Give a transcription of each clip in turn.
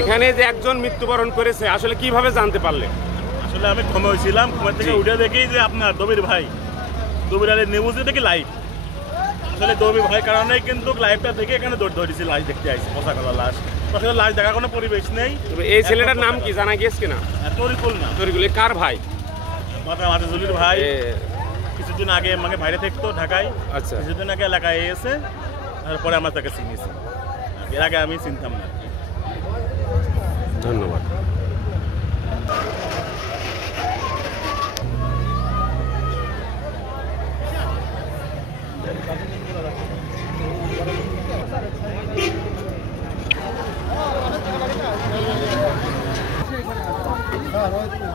এখানে যে একজন মৃত্যুবরণ করেছে আসলে কিভাবে জানতে পারলে? আসলে আমি ঘুমাইছিলাম, ঘুমের থেকে উঠে দেখি যে আপনার দবির ভাই, দবির আলী নিউজে দেখি লাইভ। আসলে দবির ভাই কারণেই কিন্তু লাইভটা থেকে এখানে দৌড় ধরেছি, লাশ দেখতে আসছি, পচা গলা লাশ। আসলে লাশ দেখার কোনো পরিবেশ নেই। তবে এই ছেলেটার নাম কি জানা গিয়েছে কিনা? তরিকুল না, তরিকুল কার ভাই? মাতাজুলির ভাই। কিছুদিন আগে আমাকে বাইরে থাকতো ঢাকায়, আচ্ছা, কিছুদিন আগে এলাকায় এসে তারপরে আমরা তাকে চিনিছি, এর আগে আমি চিনতাম না। ধন্যবাদ।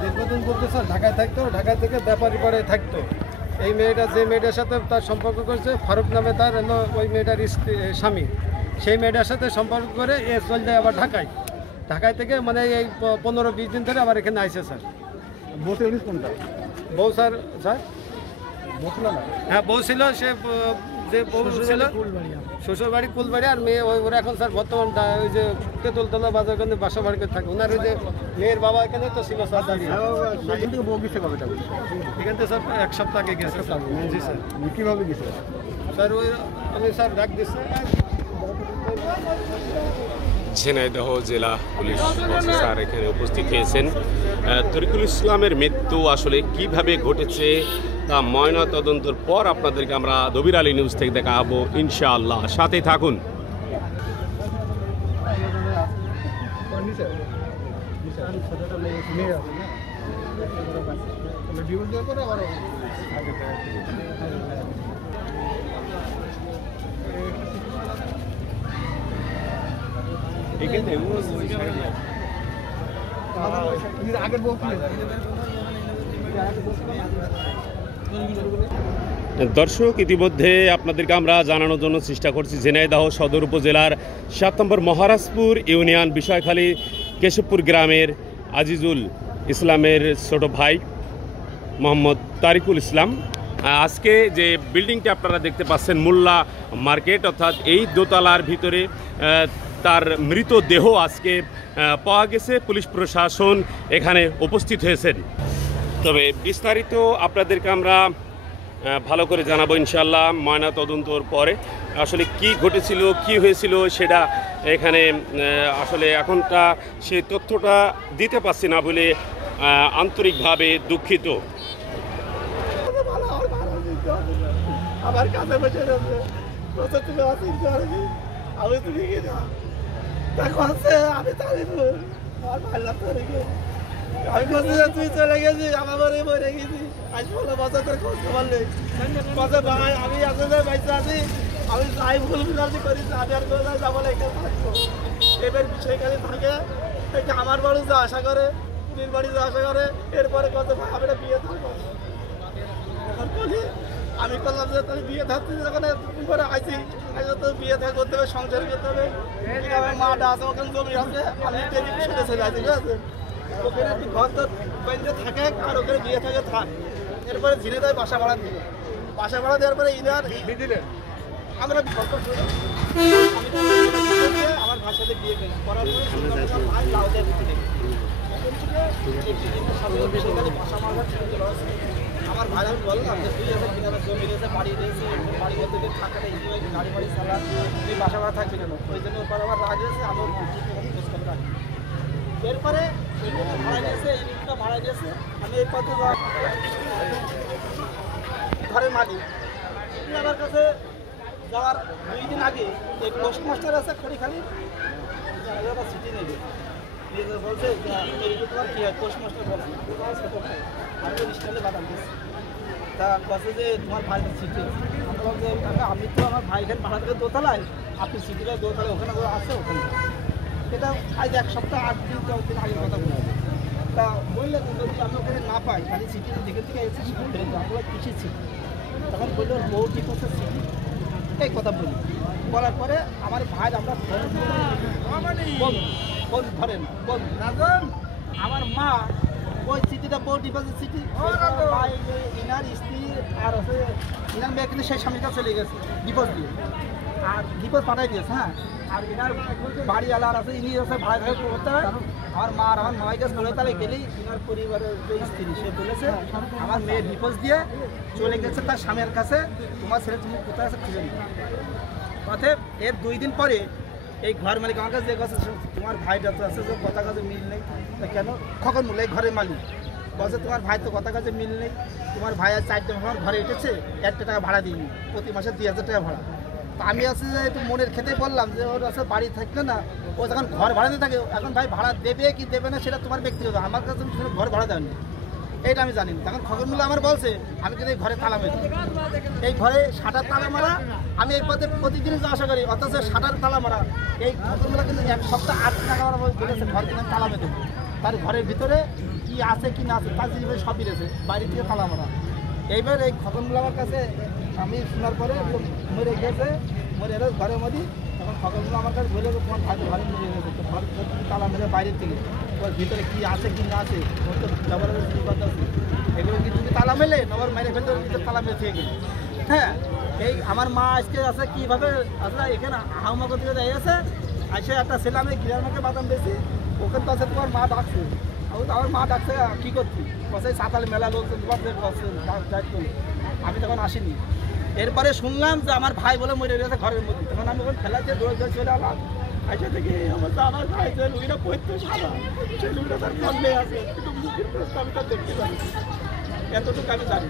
দীর্ঘদিন বলতে স্যার ঢাকায় থাকতো, ঢাকা থেকে ব্যাপারী পাড়ায় থাকতো। এই মেয়েটা যে মেয়েটার সাথে তার সম্পর্ক করেছে ফারুক নামে, তার হলো ওই মেয়েটার স্বামী। সেই মেয়েটার সাথে সম্পর্ক করে এ চলে যায় আবার ঢাকায় থেকে মানে এই 15-20 দিন ধরে আবার এখানে আইসে স্যার। কোনটা বউ স্যার? হ্যাঁ বউ ছিল, সে যে বউ ছিল শ্বশুর বাড়ি কুলবাড়ি, আর মেয়ে ওরা এখন স্যার বর্তমান ওই যে তেঁতুলতলা বাজার ওখানে বাসা বাড়িতে থাকে। ওনার ওই যে মেয়ের বাবা এখানে তো ছিল স্যার দাঁড়িয়ে। বউ গেছে কবে? এখান থেকে স্যার 1 সপ্তাহ আগে গেছে। জি স্যার। কীভাবে গেছে স্যার? ওই আমি স্যার ডাক দিচ্ছি। ঝিনাইদহ জেলা পুলিশ অফিসার এখানে উপস্থিত হয়েছেন। তরিকুল ইসলামের মৃত্যু আসলে কিভাবে ঘটেছে তা ময়না তদন্তের পর আপনাদেরকে আমরা দবির আলী নিউজ থেকে দেখাবো ইনশাআল্লাহ, সাথেই থাকুন। দর্শক, ইতিমধ্যে আপনাদেরকে আমরা জানানোর জন্য চেষ্টা করছি ঝিনাইদহ সদর উপজেলার 7 নম্বর মহারাজপুর ইউনিয়ন বিষয়খালী কেশবপুর গ্রামের আজিজুল ইসলামের ছোট ভাই মোহাম্মদ তারিকুল ইসলাম। আজকে যে বিল্ডিংটা আপনারা দেখতে পাচ্ছেন মোল্লা মার্কেট, অর্থাৎ এই দোতলার ভিতরে তার মৃতদেহ আজকে পাওয়া গেছে। পুলিশ প্রশাসন এখানে উপস্থিত হয়েছেন। তবে বিস্তারিত আপনাদেরকে আমরা ভালো করে জানাবো ইনশাল্লাহ ময়না তদন্তর পরে। আসলে কি ঘটেছিল, কি হয়েছিল সেটা এখানে আসলে এখনটা সেই তথ্যটা দিতে পারছি না বলে আন্তরিকভাবে দুঃখিত। আমার কাছে বসে রয়েছে, তুমি আমি তুমি কিনা দেখো আছে, আমি তারিকুল, আমার ভাই লাগতো রেখে আমি বলছি যে তুই চলে গেছি, আমার বাড়ি মরে গেছি। আজ 16 বছর ধরে খোঁজ খবর নেই। বলছে ভাই আমি আছে যে বাইসে আছি, আমি যাই ভুল বিনার্জি করেছি, আমি আর কোথাও যাবো না, এখানে থাকবো। এবার বিষয়খানে থাকে এটা আমার বাড়ি যা আশা করে, পুরীর বাড়ি যা আশা করে। এরপরে কত ভাই আমি বিয়ে থাকবো, বলি আমি করলাম যে তাহলে বিয়ে থাকতে যখন করে আইসি, তো বিয়ে থাকা করতে হবে, সংসার করতে হবে। আমার মাটা আছে, ওখানে জমি আছে, আমি টেলিভিশনে চলে আসি, ঠিক আছে? ওখানে একটু ঘর তো বেঁধে থাকে, আর ওখানে বিয়ে থাকে থাক। এরপরে ঝিনে দেয় বাসা ভাড়া দিয়ে, বাসা ভাড়া দেওয়ার পরে ইনার দিলেন আমরা আমার ভাইয়ের সাথে বিয়ে করার পরে বাসা মারা আমার ভাই আমি বললাম যে তুই এসে কিনারে জমি দিয়েছে, বাড়ি দিয়েছে, বাড়ি করতে দিয়ে থাকা নেই, গাড়ি বাড়ি চালা, তুই বাসা ভাড়া থাকবি কেন? ওই জন্য ওপর আবার রাগ হয়েছে, আমি খোঁজ খবর রাখি। এরপরে ভাড়া নিয়েছে, এই ঋণটা ভাড়া নিয়েছে। আমি এই পথে ঘরের মালিক আমার কাছে যাওয়ার 2 দিন আগে এই পোস্টমাস্টার আছে খড়িখালি, সিটি নেবে বলছে তোমার কি হয়? পোস্টমাস্টার বলছে আমি তো স্টাইলে বাদাম দিচ্ছি। তা বলছে যে তোমার ভাইয়ের সিটি আছে। আমি তো আমার ভাই এখানে ভাড়া থেকে দোতলায়, আপনি সিটিটা দোতলায় ওখানে আছে, ওখানে এটা আজ 1 সপ্তাহ 8 দিন 10 দিন আগের কথা বলে। তা বললেন যদি আমি ওখানে না পাই তাহলে সিটির দিকে থেকে এসে আপনার পিছিয়ে ছিল। তখন বললো বউ ঠিক হচ্ছে সিটি, এই কথা বলি। বলার পরে আমার ভাই আমরা ফোন ধরেন আমার মা ওই সিটিটা বউ ডিপোজিট সিটি, ইনার স্ত্রী আর হচ্ছে ইনার মেয়ে কিন্তু সেই স্বামীটা চলে গেছে ডিভোর্স দিয়ে। আর রিপোর্ট পাঠাই দিয়েছে। হ্যাঁ, আর এনার বাড়িওয়ালার আছে, ইনি আছে ভাড়া ঘরে করতে হয়। আমার মা আর আমার মায়ের কাছে বলে তাহলে গেলেই এনার পরিবারের যে স্ত্রী সে বলেছে আমার মেয়ের ডিভোর্স দিয়ে চলে গেছে তার স্বামীর কাছে, তোমার ছেলে তুমি কোথায় আছে খুঁজে নিও। অতএব এর 2 দিন পরে এই ঘর মালিক আমার কাছে যে কাছে তোমার ভাই যত আছে যে কথা কাজে মিল নেই, তা কেন খকন মূল্য এই ঘরের মালিক বলছে তোমার ভাই তো কথা কাজে মিল নেই, তোমার ভাই আর 4 দিন আমার ঘরে উঠেছে, 1 টাকা ভাড়া দিইনি, প্রতি মাসে 2000 টাকা ভাড়া। তা আমি আছে যে একটু মনের খেতে বললাম যে ওর আছে বাড়ি থাকলে না, ও যখন ঘর ভাড়া দিয়ে থাকে এখন ভাই ভাড়া দেবে কি দেবে না সেটা তোমার ব্যক্তিগত, আমার কাছে তুমি ঘর ভাড়া দেওনি এইটা আমি জানি না। তখন খগনমূল্য আমার বলছে আমি কিন্তু এই ঘরে তালা মেরে, এই ঘরে শাটার তালা মারা, আমি এই পথে প্রতিদিন যা আশা করি, অথচ শাটার তালা মারা। এই খগনমূল্য কিন্তু 1 সপ্তাহ 8 টাকা আমার বলেছে ঘর কিনে তালা মেরে দেবো, তার ঘরের ভিতরে কি আছে কি না আছে তার যেভাবে সবই রয়েছে, বাইরে থেকে তালা মারা। এইবার এই খগনমূল্য আমার কাছে আমি শোনার পরে মরে গেছে, মরে এলো ঘরের মধ্যে। তখন খগনমূল্য আমার কাছে বলে তোমার ভাই ঘরে মরে গেছে, তো ঘর তালা মেরে বাইরের থেকে ওর ভিতরে কি আছে কি না আছে ওর তো ব্যবহারের বিপদ আছে, এগুলো কি তুমি তালা মেলে নবর মেরে ফেলতে তালা মেরে থেকে গেলে। হ্যাঁ, এই আমার মা আজকে আছে কীভাবে আসলে এখানে হাউমা করতে যাই আছে, আসে একটা ছেলে আমি গ্রামকে বাদাম বেশি, ওখানে তো আছে তোমার মা ডাকছে, আমার মা ডাকছে কী করছি বসে সাঁতাল মেলা লোকজন আমি তখন আসিনি। এরপরে শুনলাম যে আমার ভাই বলে মরে গেছে ঘরের মধ্যে, তখন আমি ওখানে খেলাতে দৌড় ধরে চলে আলাম। আচ্ছা থেকে আমার তো আমার ভাই যে লুইটা পড়তে সাদা, সেই লুইটা তার মনে আছে, একটু মুখের প্রশ্ন আমি তার দেখতে পারি, এতটুকু আমি জানি।